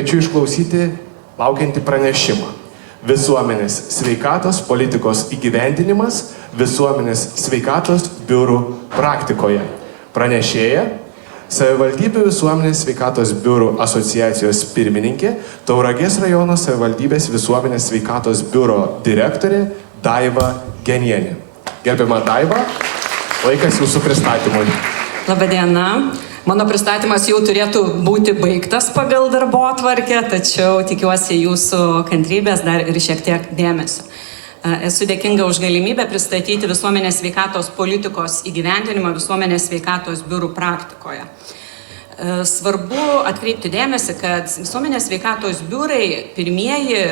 Kviečiu išklausyti laukiantį pranešimą. Visuomenės sveikatos politikos įgyvendinimas visuomenės sveikatos biurų praktikoje. Pranešėja Savivaldybių visuomenės sveikatos biurų asociacijos pirmininkė, Tauragės rajono savivaldybės visuomenės sveikatos biuro direktorė Daiva Genienė. Gerbiama Daiva, laikas jūsų pristatymui. Labadiena. Mano pristatymas jau turėtų būti baigtas pagal darbotvarkę, tačiau tikiuosi jūsų kantrybės dar ir šiek tiek dėmesio. Esu dėkinga už galimybę pristatyti visuomenės sveikatos politikos įgyvendinimą visuomenės sveikatos biurų praktikoje. Svarbu atkreipti dėmesį, kad visuomenės sveikatos biurai, pirmieji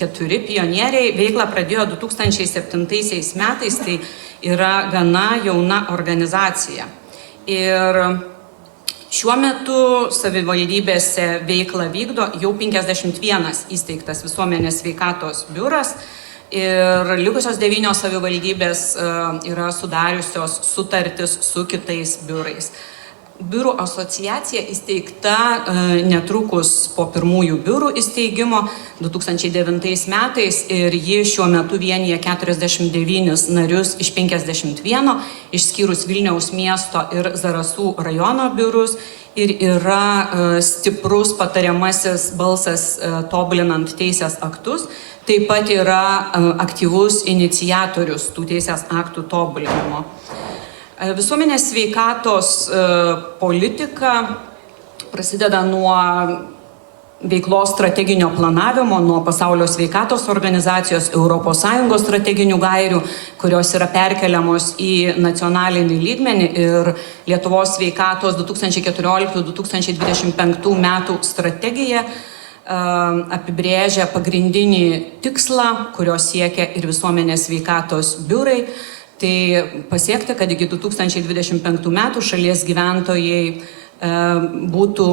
4 pionieriai, veiklą pradėjo 2007 metais, tai yra gana jauna organizacija. Ir šiuo metu savivaldybėse veiklą vykdo jau 51 įsteigtas visuomenės sveikatos biuras ir likusios 9 savivaldybės yra sudariusios sutartis su kitais biurais. Biurų asociacija įsteigta netrukus po pirmųjų biurų įsteigimo 2009 metais ir ji šiuo metu vienyje 49 narius iš 51, išskyrus Vilniaus miesto ir Zarasų rajono biurus ir yra stiprus patariamasis balsas tobulinant teisės aktus, taip pat yra aktyvus iniciatorius tų teisės aktų tobulinimo. Visuomenės sveikatos politika prasideda nuo veiklos strateginio planavimo, nuo Pasaulio sveikatos organizacijos, ES strateginių gairių, kurios yra perkeliamos į nacionalinį lygmenį ir Lietuvos sveikatos 2014-2025 metų strategija apibrėžia pagrindinį tikslą, kurio siekia ir visuomenės sveikatos biurai. Tai pasiekti, kad iki 2025 metų šalies gyventojai būtų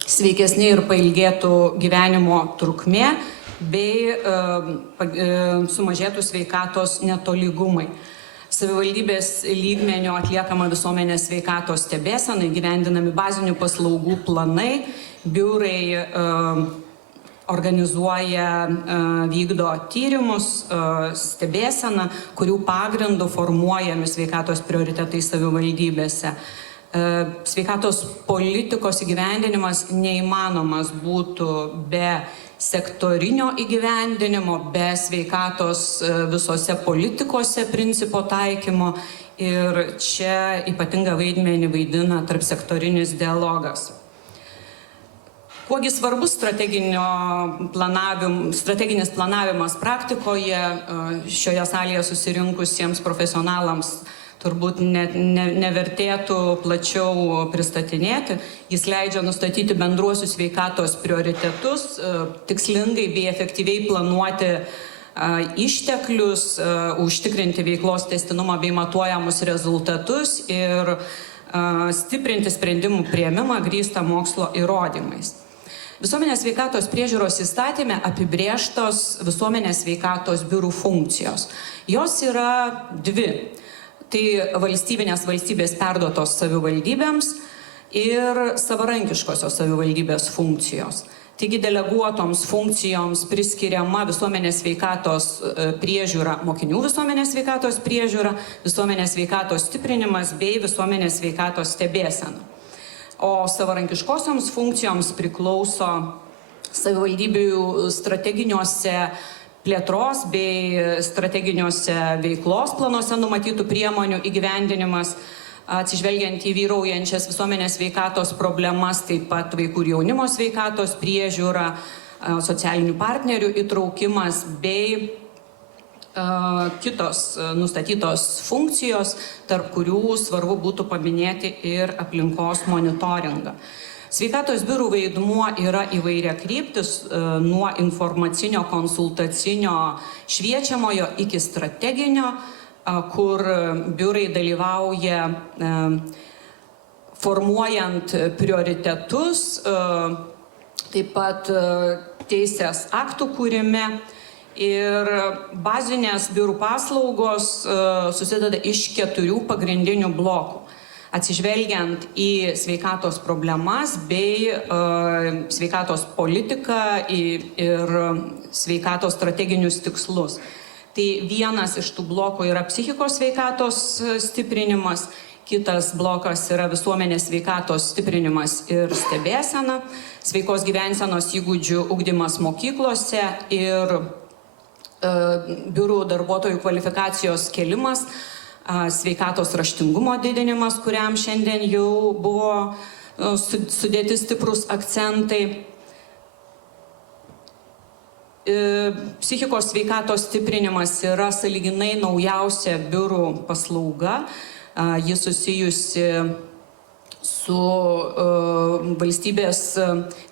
sveikesni ir pailgėtų gyvenimo trukmė bei sumažėtų sveikatos netolygumai. Savivaldybės lygmenio atliekama visuomenės sveikatos stebėsena, įgyvendinami bazinių paslaugų planai, biurai organizuoja, vykdo tyrimus, stebėseną, kurių pagrindų formuojami sveikatos prioritetai savivaldybėse. Sveikatos politikos įgyvendinimas neįmanomas būtų be sektorinio įgyvendinimo, be sveikatos visose politikose principo taikymo ir čia ypatingą vaidmenį vaidina tarpsektorinis dialogas. Kuogi svarbus strateginis planavimas praktikoje šioje salėje susirinkusiems profesionalams turbūt nevertėtų plačiau pristatinėti. Jis leidžia nustatyti bendruosius sveikatos prioritetus, tikslingai bei efektyviai planuoti išteklius, užtikrinti veiklos tęstinumą bei matuojamus rezultatus ir stiprinti sprendimų priėmimą grįstą mokslo įrodymais. Visuomenės sveikatos priežiūros įstatyme apibrėžtos visuomenės sveikatos biurų funkcijos. Jos yra 2. Tai valstybės perduotos savivaldybėms ir savarankiškosios savivaldybės funkcijos. Taigi deleguotoms funkcijoms priskiriama visuomenės sveikatos priežiūra, mokinių visuomenės sveikatos priežiūra, visuomenės sveikatos stiprinimas bei visuomenės sveikatos stebėsena. O savarankiškosioms funkcijoms priklauso savivaldybių strateginiuose plėtros bei strateginiuose veiklos planuose numatytų priemonių įgyvendinimas, atsižvelgiant į vyraujančias visuomenės sveikatos problemas, taip pat vaikų ir jaunimo sveikatos priežiūra, socialinių partnerių įtraukimas bei kitos nustatytos funkcijos, tarp kurių svarbu būtų paminėti ir aplinkos monitoringą. Sveikatos biurų vaidmuo yra įvairiakryptis nuo informacinio, konsultacinio, šviečiamojo iki strateginio, kur biurai dalyvauja formuojant prioritetus, taip pat teisės aktų kūrime. Ir bazinės biurų paslaugos susideda iš 4 pagrindinių blokų. atsižvelgiant į sveikatos problemas bei sveikatos politiką ir sveikatos strateginius tikslus. Tai vienas iš tų blokų yra psichikos sveikatos stiprinimas, kitas blokas yra visuomenės sveikatos stiprinimas ir stebėsena, sveikos gyvensenos įgūdžių ugdymas mokyklose ir biurų darbuotojų kvalifikacijos kėlimas, sveikatos raštingumo didinimas, kuriam šiandien jau buvo sudėti stiprus akcentai. Psichikos sveikatos stiprinimas yra sąlyginai naujausia biurų paslauga. Ji susijusi su valstybės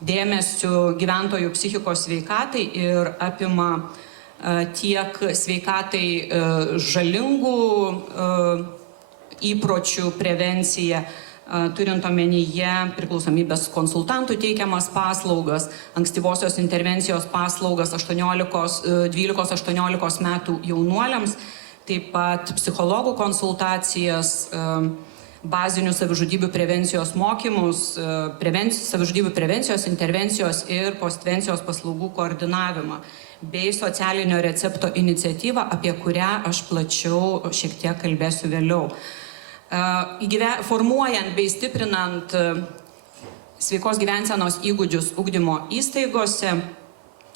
dėmesiu gyventojų psichikos sveikatai ir apima tiek sveikatai žalingų įpročių prevenciją, turint omenyje priklausomybės konsultantų teikiamas paslaugas, ankstyvosios intervencijos paslaugas 12-18 metų jaunuoliams, taip pat psichologų konsultacijas, bazinių savižudybių prevencijos mokymus, savižudybių prevencijos, intervencijos ir postvencijos paslaugų koordinavimą, bei socialinio recepto iniciatyvą, apie kurią aš plačiau šiek tiek kalbėsiu vėliau. Formuojant bei stiprinant sveikos gyvensenos įgūdžius ugdymo įstaigose,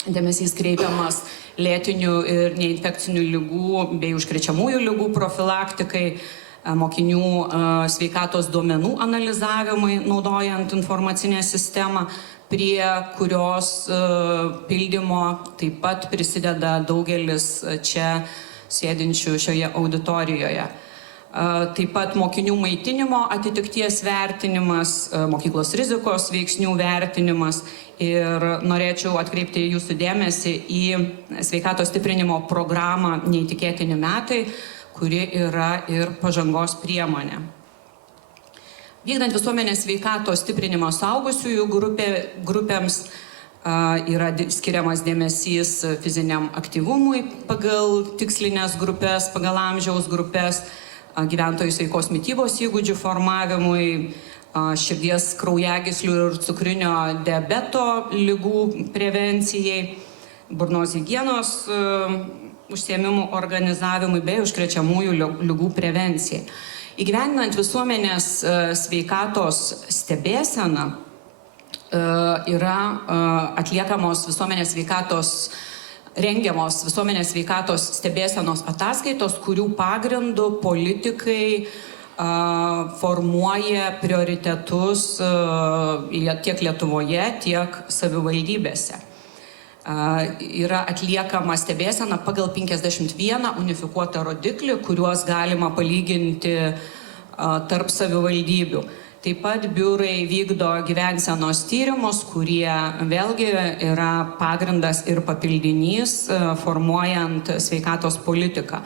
dėmesys kreipiamas lėtinių ir neinfekcinių ligų bei užkrečiamųjų ligų profilaktikai, mokinių sveikatos duomenų analizavimui, naudojant informacinę sistemą, prie kurios pildymo taip pat prisideda daugelis čia sėdinčių šioje auditorijoje. Taip pat mokinių maitinimo atitikties vertinimas, mokyklos rizikos veiksnių vertinimas ir norėčiau atkreipti jūsų dėmesį į sveikatos stiprinimo programą Neįtikėtini metai, kuri yra ir pažangos priemonė. Vykdant visuomenės sveikatos stiprinimo suaugusiųjų grupėms yra skiriamas dėmesys fiziniam aktyvumui pagal tikslinės grupės, pagal amžiaus grupės, gyventojų sveikos mitybos įgūdžių formavimui, širdies, kraujagyslių ir cukrinio diabeto ligų prevencijai, burnos higienos užsiėmimų organizavimui bei užkrečiamųjų ligų prevencijai. Įgyvendinant visuomenės sveikatos stebėseną yra atliekamos rengiamos visuomenės sveikatos stebėsenos ataskaitos, kurių pagrindų politikai formuoja prioritetus tiek Lietuvoje, tiek savivaldybėse. Yra atliekama stebėsena pagal 51 unifikuotą rodiklį, kuriuos galima palyginti tarp savivaldybių. Taip pat biurai vykdo gyvensenos tyrimus, kurie vėlgi yra pagrindas ir papildinys formuojant sveikatos politiką.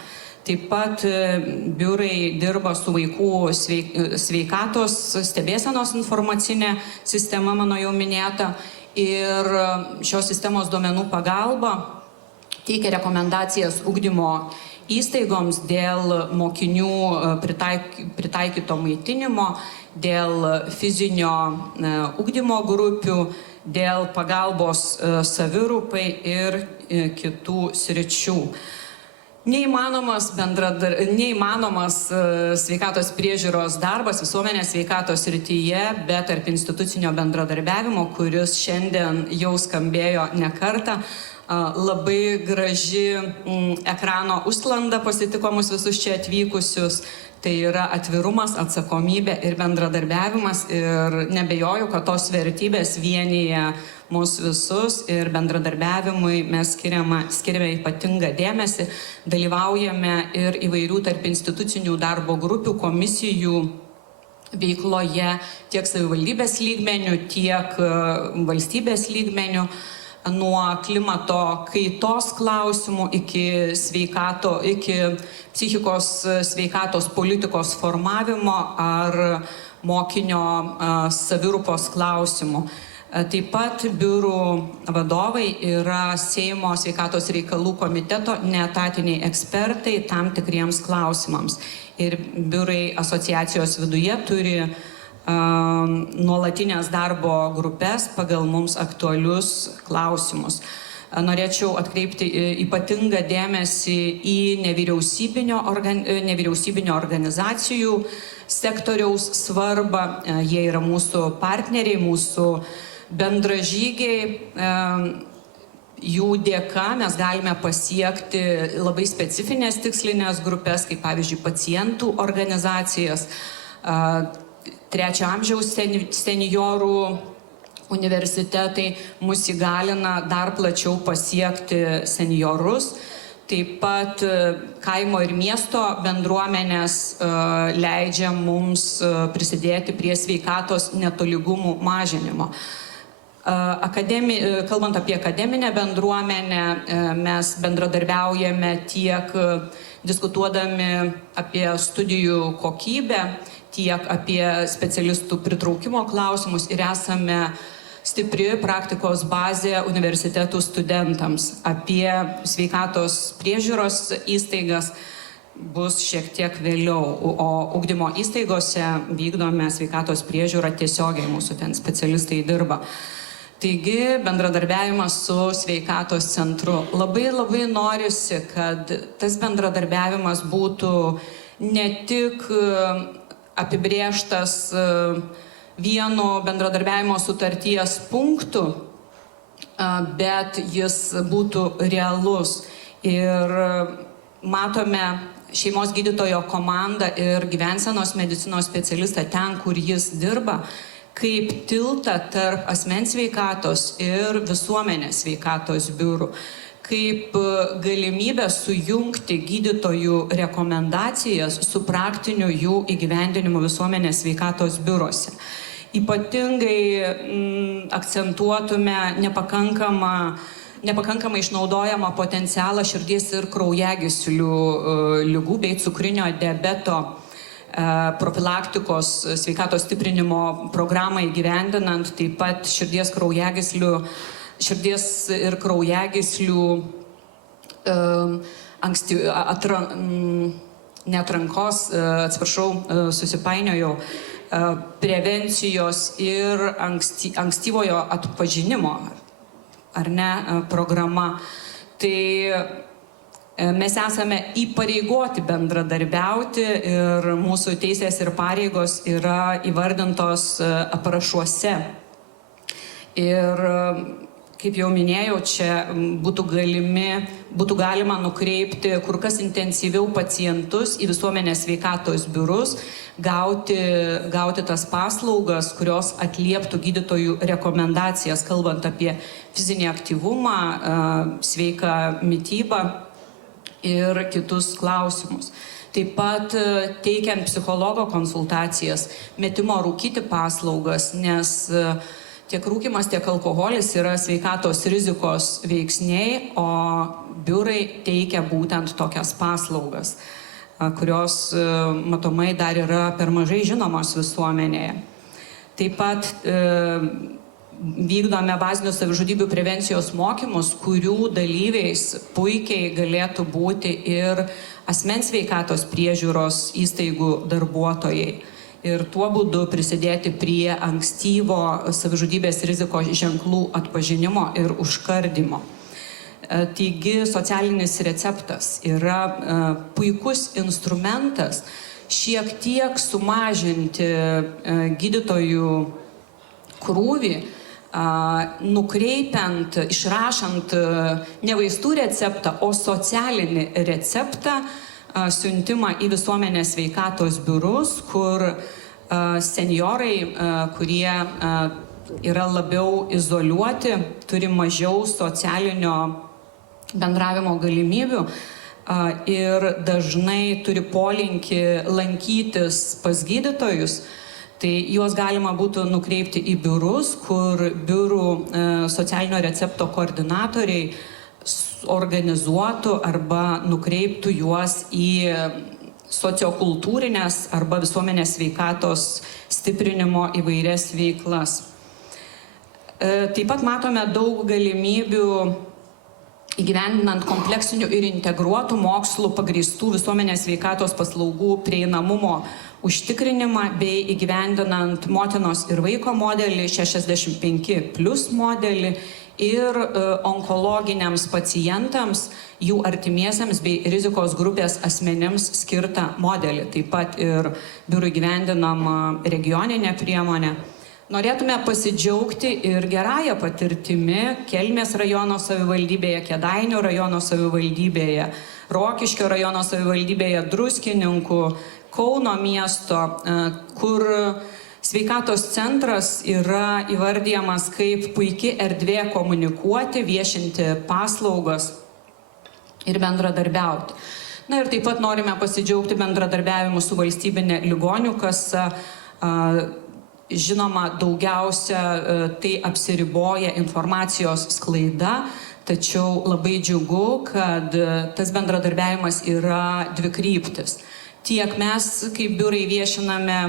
Taip pat biurai dirba su vaikų sveikatos stebėsenos informacinė sistema, mano jau minėta, ir šios sistemos duomenų pagalba teikia rekomendacijas ugdymo įstaigoms dėl mokinių pritaikyto maitinimo, dėl fizinio ugdymo grupių, dėl pagalbos savirūpai ir kitų sričių. Neįmanomas sveikatos priežiūros darbas visuomenės sveikatos srityje, bet tarp institucinio bendradarbiavimo, kuris šiandien jau skambėjo ne kartą. Labai graži ekrano užsklanda pasitiko mus visus čia atvykusius. Tai yra atvirumas, atsakomybė ir bendradarbiavimas ir nebejoju, kad tos vertybės vienyje mus visus ir bendradarbiavimui mes skiriame ypatingą dėmesį, dalyvaujame ir įvairių tarp institucinių darbo grupių, komisijų veikloje tiek savivaldybės lygmenių, tiek valstybės lygmenių. Nuo klimato kaitos klausimų iki psichikos sveikatos politikos formavimo ar mokinio savirūpos klausimų. Taip pat biurų vadovai yra Seimo sveikatos reikalų komiteto neetatiniai ekspertai tam tikriems klausimams. Ir biurai asociacijos viduje turi nuolatinės darbo grupės pagal mums aktualius klausimus. Norėčiau atkreipti ypatingą dėmesį į nevyriausybinio organizacijų sektoriaus svarbą. Jie yra mūsų partneriai, mūsų bendražygiai. Jų dėka mes galime pasiekti labai specifinės tikslinės grupės, kaip pavyzdžiui pacientų organizacijas, trečio amžiaus seniorų universitetai mus įgalina dar plačiau pasiekti seniorus. Taip pat kaimo ir miesto bendruomenės leidžia mums prisidėti prie sveikatos netolygumų mažinimo. Kalbant apie akademinę bendruomenę, mes bendradarbiaujame tiek diskutuodami apie studijų kokybę, tiek apie specialistų pritraukimo klausimus ir esame stipri praktikos bazė universitetų studentams. Apie sveikatos priežiūros įstaigas bus šiek tiek vėliau, o ugdymo įstaigose vykdome sveikatos priežiūrą tiesiogiai, mūsų ten specialistai dirba. Taigi, bendradarbiavimas su sveikatos centru. Labai norisi, kad tas bendradarbiavimas būtų ne tik apibrėžtas vienu bendradarbiavimo sutarties punktu, bet jis būtų realus. Ir matome šeimos gydytojo komandą ir gyvensenos medicinos specialistą ten, kur jis dirba, kaip tiltą tarp asmens sveikatos ir visuomenės sveikatos biurų, kaip galimybę sujungti gydytojų rekomendacijas su praktiniu jų įgyvendinimu visuomenės sveikatos biurose. Ypatingai akcentuotume nepakankamai išnaudojamą potencialą širdies ir kraujagyslių ligų bei cukrinio diabeto profilaktikos sveikatos stiprinimo programą įgyvendinant, taip pat širdies ir kraujagyslių susipainiojau, prevencijos ir ankstyvojo atpažinimo, ar ne, programa. Tai mes esame įpareigoti bendradarbiauti ir mūsų teisės ir pareigos yra įvardintos aprašuose. Ir kaip jau minėjau, čia būtų galima nukreipti kur kas intensyviau pacientus į visuomenės sveikatos biurus, gauti tas paslaugas, kurios atlieptų gydytojų rekomendacijas, kalbant apie fizinį aktyvumą, sveiką mitybą ir kitus klausimus. Taip pat teikiant psichologo konsultacijas, metimo rūkyti paslaugas, nes tiek rūkymas, tiek alkoholis yra sveikatos rizikos veiksniai, o biurai teikia būtent tokias paslaugas, kurios matomai dar yra per mažai žinomos visuomenėje. Taip pat vykdome bazinių savižudybių prevencijos mokymus, kurių dalyviais puikiai galėtų būti ir asmens sveikatos priežiūros įstaigų darbuotojai. Ir tuo būdu prisidėti prie ankstyvo savižudybės rizikos ženklų atpažinimo ir užkardimo. Taigi socialinis receptas yra puikus instrumentas šiek tiek sumažinti gydytojų krūvį, nukreipiant, išrašant ne vaistų receptą, o socialinį receptą, siuntimą į visuomenės sveikatos biurus, kur senjorai, kurie yra labiau izoliuoti, turi mažiau socialinio bendravimo galimybių ir dažnai turi polinkį lankytis pas gydytojus, tai juos galima būtų nukreipti į biurus, kur biurų socialinio recepto koordinatoriai organizuotų arba nukreiptų juos į sociokultūrinės arba visuomenės sveikatos stiprinimo įvairias veiklas. Taip pat matome daug galimybių įgyvendinant kompleksinių ir integruotų mokslų pagrįstų visuomenės sveikatos paslaugų prieinamumo užtikrinimą bei įgyvendinant motinos ir vaiko modelį, 65+ modelį ir onkologiniams pacientams, jų artimiesiems bei rizikos grupės asmenims skirtą modelį. Taip pat ir biurų įgyvendinama regioninė priemonė. Norėtume pasidžiaugti ir gerąją patirtimi Kelmės rajono savivaldybėje, Kėdainių rajono savivaldybėje, Rokiškio rajono savivaldybėje, Druskininkų, Kauno miesto, kur sveikatos centras yra įvardijamas kaip puiki erdvė komunikuoti, viešinti paslaugas ir bendradarbiauti. Na ir taip pat norime pasidžiaugti bendradarbiavimu su valstybinė ligonių kasa. Žinoma, daugiausia tai apsiriboja informacijos sklaida, tačiau labai džiugu, kad tas bendradarbiavimas yra dvikryptis. Tiek mes, kaip biurai, viešiname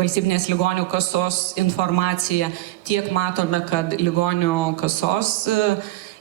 valstybinės ligonių kasos informaciją, tiek matome, kad ligonių kasos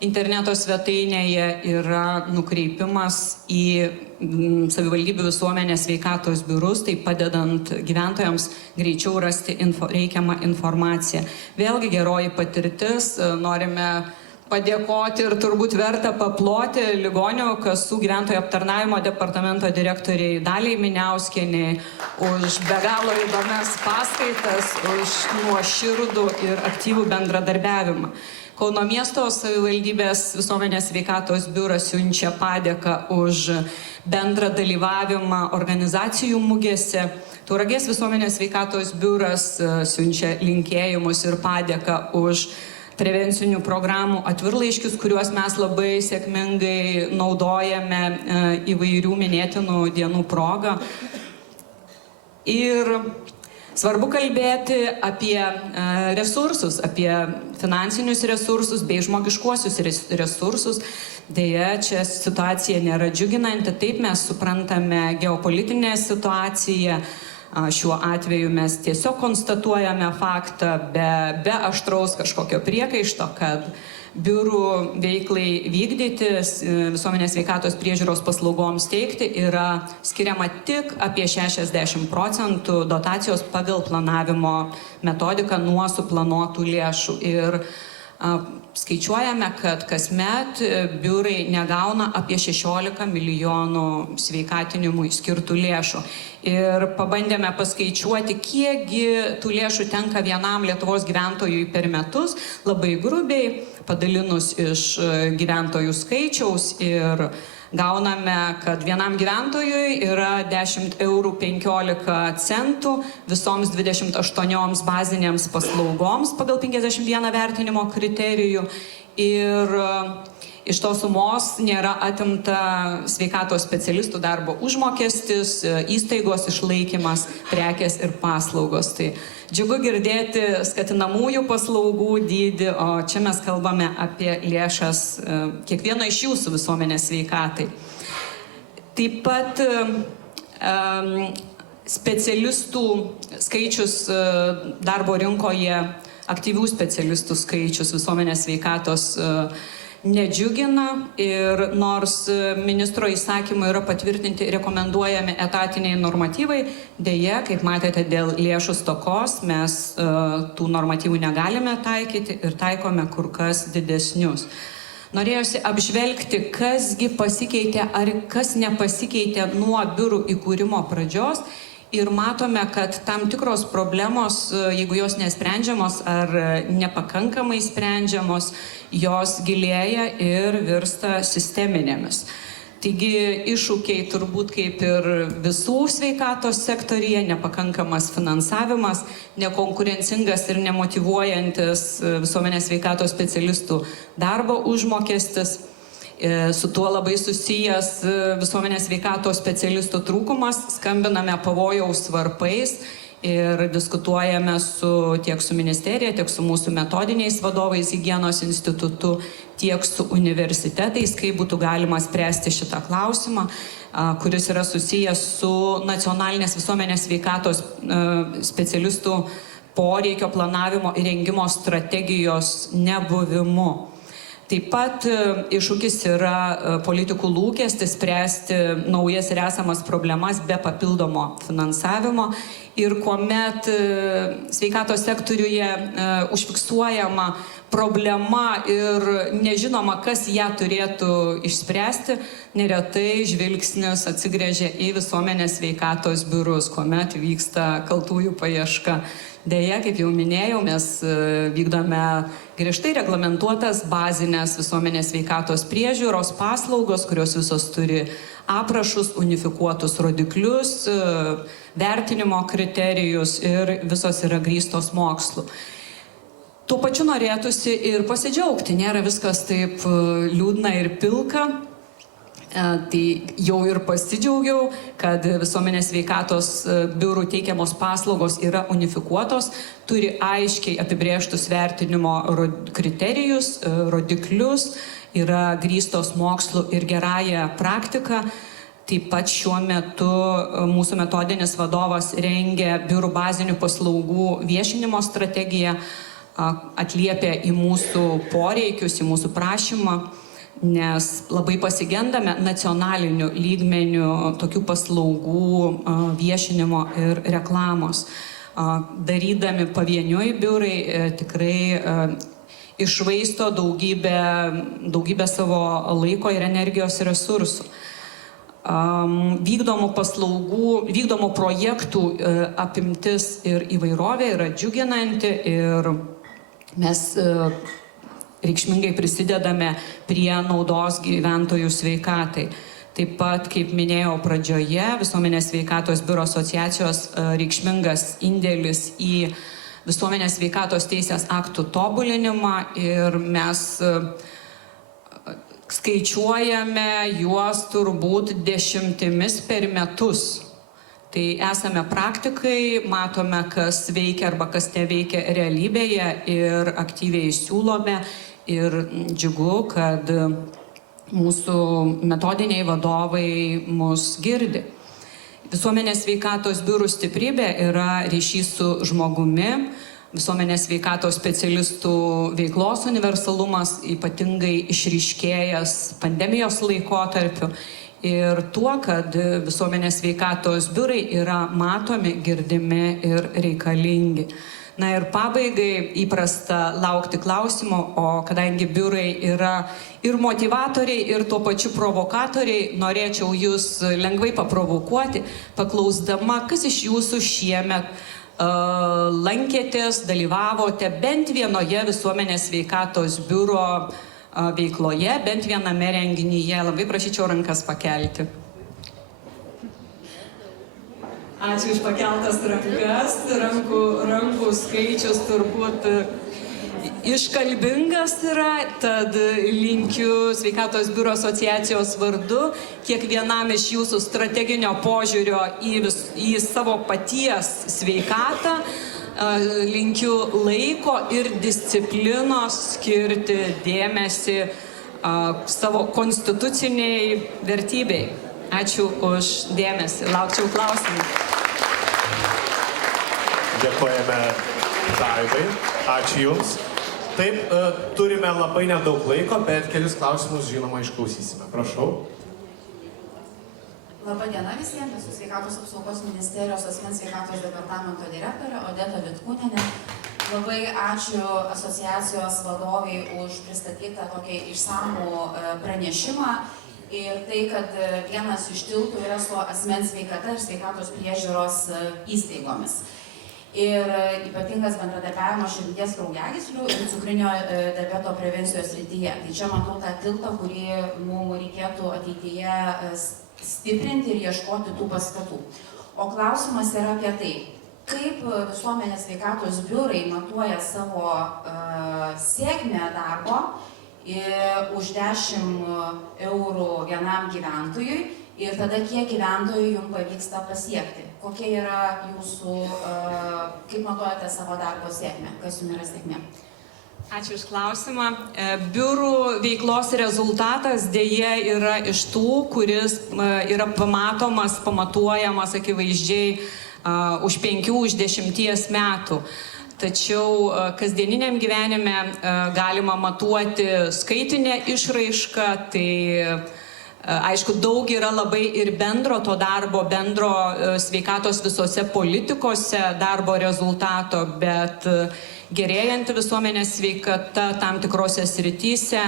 interneto svetainėje yra nukreipimas į savivaldybių visuomenės sveikatos biurus, tai padedant gyventojams greičiau rasti reikiamą informaciją. Vėlgi geroji patirtis, norime padėkoti ir turbūt verta paploti ligonių kasų gyventojų aptarnavimo departamento direktoriai Daliai Miniauskienei už be galo įdomias paskaitas, už nuoširdų ir aktyvų bendradarbiavimą. Kauno miesto savivaldybės visuomenės sveikatos biuras siunčia padėką už bendrą dalyvavimą organizacijų mugėse. Tauragės visuomenės sveikatos biuras siunčia linkėjimus ir padėką už prevencinių programų atvirlaiškius, kuriuos mes labai sėkmingai naudojame įvairių minėtinų dienų progą. Ir svarbu kalbėti apie resursus, apie finansinius resursus bei žmogiškuosius resursus. Deja, čia situacija nėra džiuginanti. Taip mes suprantame geopolitinę situaciją. Šiuo atveju mes tiesiog konstatuojame faktą be aštraus kažkokio priekaišto, kad biurų veiklai vykdyti, visuomenės sveikatos priežiūros paslaugoms teikti yra skiriama tik apie 60% dotacijos pagal planavimo metodiką nuo suplanuotų lėšų. Ir skaičiuojame, kad kasmet biurai negauna apie 16 milijonų sveikatinimui skirtų lėšų. Ir pabandėme paskaičiuoti, kiekgi tų lėšų tenka vienam Lietuvos gyventojui per metus, labai grubiai padalinus iš gyventojų skaičiaus, ir gauname, kad vienam gyventojui yra 10,15 eurų visoms 28 bazinėms paslaugoms pagal 51 vertinimo kriterijų. Ir iš tos sumos nėra atimta sveikatos specialistų darbo užmokestis, įstaigos išlaikymas, prekės ir paslaugos. Tai džiugu girdėti skatinamųjų paslaugų dydį, o čia mes kalbame apie lėšas kiekvieno iš jūsų visuomenės sveikatai. Taip pat specialistų skaičius darbo rinkoje, aktyvių specialistų skaičius visuomenės sveikatos nedžiugina, ir nors ministro įsakymu yra patvirtinti rekomenduojami etatiniai normatyvai, deja, kaip matėte, dėl lėšų stokos mes tų normatyvų negalime taikyti ir taikome kur kas didesnius. Norėjosi apžvelgti, kasgi pasikeitė ar kas nepasikeitė nuo biurų įkūrimo pradžios. Ir matome, kad tam tikros problemos, jeigu jos nesprendžiamos ar nepakankamai sprendžiamos, jos gilėja ir virsta sisteminėmis. Taigi iššūkiai turbūt kaip ir visų sveikatos sektorija, nepakankamas finansavimas, nekonkurencingas ir nemotyvuojantis visuomenės sveikatos specialistų darbo užmokestis. Su tuo labai susijęs visuomenės sveikatos specialistų trūkumas, skambiname pavojaus varpais ir diskutuojame tiek su ministerija, tiek su mūsų metodiniais vadovais higienos institutu, tiek su universitetais, kaip būtų galima spręsti šitą klausimą, kuris yra susijęs su nacionalinės visuomenės sveikatos specialistų poreikio planavimo ir rengimo strategijos nebuvimu. Taip pat iššūkis yra politikų lūkestis spręsti naujas ir esamas problemas be papildomo finansavimo ir kuomet sveikatos sektoriuje užfiksuojama problema ir nežinoma, kas ją turėtų išspręsti, neretai žvilgsnis atsigręžia į visuomenės sveikatos biurus, kuomet vyksta kaltųjų paieška. Deja, kaip jau minėjau, mes vykdome griežtai reglamentuotas bazinės visuomenės sveikatos priežiūros paslaugos, kurios visos turi aprašus, unifikuotus rodiklius, vertinimo kriterijus ir visos yra grįstos mokslu. Tuo pačiu norėtųsi ir pasidžiaugti, nėra viskas taip liūdna ir pilka. Tai jau ir pasidžiaugiau, kad visuomenės sveikatos biurų teikiamos paslaugos yra unifikuotos, turi aiškiai apibrėžtus vertinimo kriterijus, rodiklius, yra grįstos mokslu ir gerąją praktiką. Taip pat šiuo metu mūsų metodinis vadovas rengia biurų bazinių paslaugų viešinimo strategiją, atliepia į mūsų poreikius, į mūsų prašymą. Nes labai pasigendame nacionaliniu lygmeniu tokių paslaugų viešinimo ir reklamos. Darydami pavieniui biurai tikrai iššvaisto daugybę savo laiko ir energijos resursų. Vykdomų projektų apimtis ir įvairovė yra džiuginanti ir mes reikšmingai prisidedame prie naudos gyventojų sveikatai. Taip pat, kaip minėjau pradžioje, Visuomenės sveikatos biuro asociacijos reikšmingas indėlis į visuomenės sveikatos teisės aktų tobulinimą ir mes skaičiuojame juos turbūt dešimtimis per metus. Tai esame praktikai, matome, kas veikia arba kas neveikia realybėje ir aktyviai siūlome. Ir džiugu, kad mūsų metodiniai vadovai mus girdi. Visuomenės sveikatos biurų stiprybė yra ryšys su žmogumi, visuomenės sveikatos specialistų veiklos universalumas, ypatingai išryškėjęs pandemijos laikotarpiu. Ir tuo, kad visuomenės sveikatos biurai yra matomi, girdimi ir reikalingi. Na ir pabaigai įprasta laukti klausimo, o kadangi biurai yra ir motivatoriai, ir tuo pačiu provokatoriai, norėčiau jūs lengvai paprovokuoti, paklausdama, kas iš jūsų šiemet lankėtės, dalyvavote bent vienoje visuomenės sveikatos biuro veikloje, bent viename renginyje. Labai prašyčiau rankas pakelti. Ačiū iš pakeltas rankas, rankų skaičius turbūt iškalbingas yra, tad linkiu Sveikatos biuro asociacijos vardu kiekvienam iš jūsų strateginio požiūrio į savo paties sveikatą, linkiu laiko ir disciplinos skirti dėmesį savo konstituciniai vertybei. Ačiū už dėmesį. Laukčiau klausimų. Dėkojame Daivai. Ačiū Jums. Taip, turime labai nedaug laiko, bet kelis klausimus, žinoma, išklausysime. Prašau. Labą dieną visiems. Esu Sveikatos apsaugos ministerijos asmens sveikatos departamento direktorė Odeta Vitkūnienė. Labai ačiū asociacijos vadovai už pristatytą tokį išsamų pranešimą. Ir tai, kad vienas iš tiltų yra su asmens sveikata ir sveikatos priežiūros įstaigomis. Ir ypatingas bendradarbiavimas širdies kraujagyslių ir cukrinio diabeto prevencijos srityje. Tai čia matau tą tiltą, kurį mums reikėtų ateityje stiprinti ir ieškoti tų paskatų. O klausimas yra apie tai, kaip visuomenės sveikatos biurai matuoja savo sėkmę darbo už 10 eurų vienam gyventojui ir tada kiek gyventojų jums pavyksta pasiekti. Kokie yra jūsų, kaip matuojate savo darbo sėkmę, kas jums yra sėkmė? Ačiū už klausimą. Biurų veiklos rezultatas dėja yra iš tų, kuris yra pamatomas, pamatuojamas akivaizdžiai už 5, už 10 metų. tačiau kasdieniniam gyvenime galima matuoti skaitinę išraišką, tai aišku, daug yra labai ir bendro to darbo, bendro sveikatos visose politikose darbo rezultato, bet gerėjanti visuomenės sveikata tam tikrose srityse,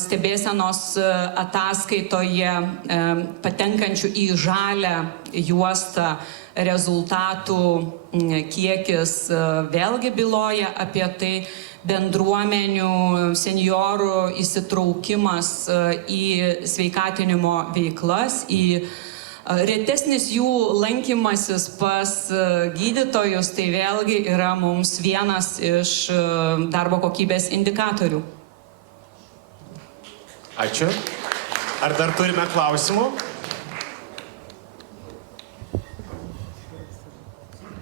stebėsenos ataskaitoje patenkančių į žalią juostą rezultatų kiekis vėlgi byloja apie tai. Bendruomenių, seniorų įsitraukimas į sveikatinimo veiklas, į retesnis jų lankymasis pas gydytojus, tai vėlgi yra mums vienas iš darbo kokybės indikatorių. Ačiū. Ar dar turime klausimų?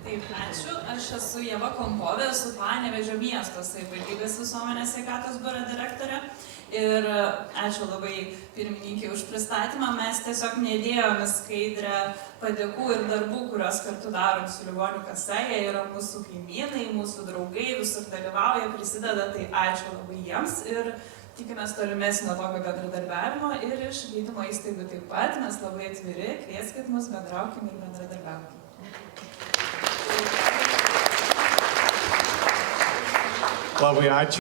Taip, ačiū. Aš esu Ieva Kompovė, esu Panevėžio miesto savivaldybės visuomenės sveikatos biuro direktorė. Ir ačiū labai pirmininkei už pristatymą. Mes tiesiog nedėjome skaidrę padėkų ir darbų, kuriuos kartu darom su ligonių kasa. Jie yra mūsų kaimynai, mūsų draugai, visur dalyvauja, prisideda, tai ačiū labai jiems. Ir tikimės tolimesnio tokio bendradarbiavimo ir iš gydymo įstaigų taip pat. Mes labai atviri, kvieskit mus, bendraukim ir bendradarbiaukim. Labai ačiū.